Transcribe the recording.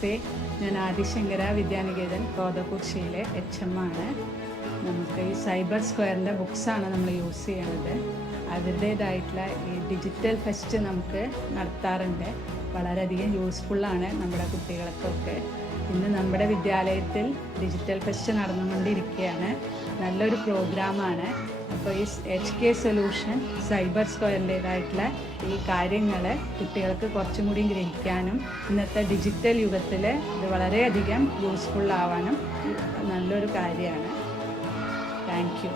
നമസ്തേ, ഞാൻ ആദിശങ്കര വിദ്യാനികേതൻ കോതകുർശിയിലെ HM ആണ്. നമുക്ക് ഈ സൈബർ സ്ക്വയറിൻ്റെ ബുക്സാണ് നമ്മൾ യൂസ് ചെയ്യുന്നത്. അവരുടേതായിട്ടുള്ള ഈ ഡിജിറ്റൽ ഫെസ്റ്റ് നമുക്ക് നടത്താറുണ്ട്. വളരെയധികം യൂസ്ഫുള്ളാണ് നമ്മുടെ കുട്ടികൾക്കൊക്കെ. ഇന്ന് നമ്മുടെ വിദ്യാലയത്തിൽ ഡിജിറ്റൽ ഫെസ്റ്റ് നടന്നുകൊണ്ടിരിക്കുകയാണ്. നല്ലൊരു പ്രോഗ്രാമാണ്. അപ്പോൾ ഈ HK സൊല്യൂഷൻ സൈബർ സ്ക്വയറിൻ്റേതായിട്ടുള്ള ഈ കാര്യങ്ങൾ കുട്ടികൾക്ക് കുറച്ചും കൂടി ഗ്രഹിക്കാനും ഇന്നത്തെ ഡിജിറ്റൽ യുഗത്തിൽ ഇത് വളരെയധികം യൂസ്ഫുള്ളാവാനും നല്ലൊരു കാര്യമാണ്. Thank you.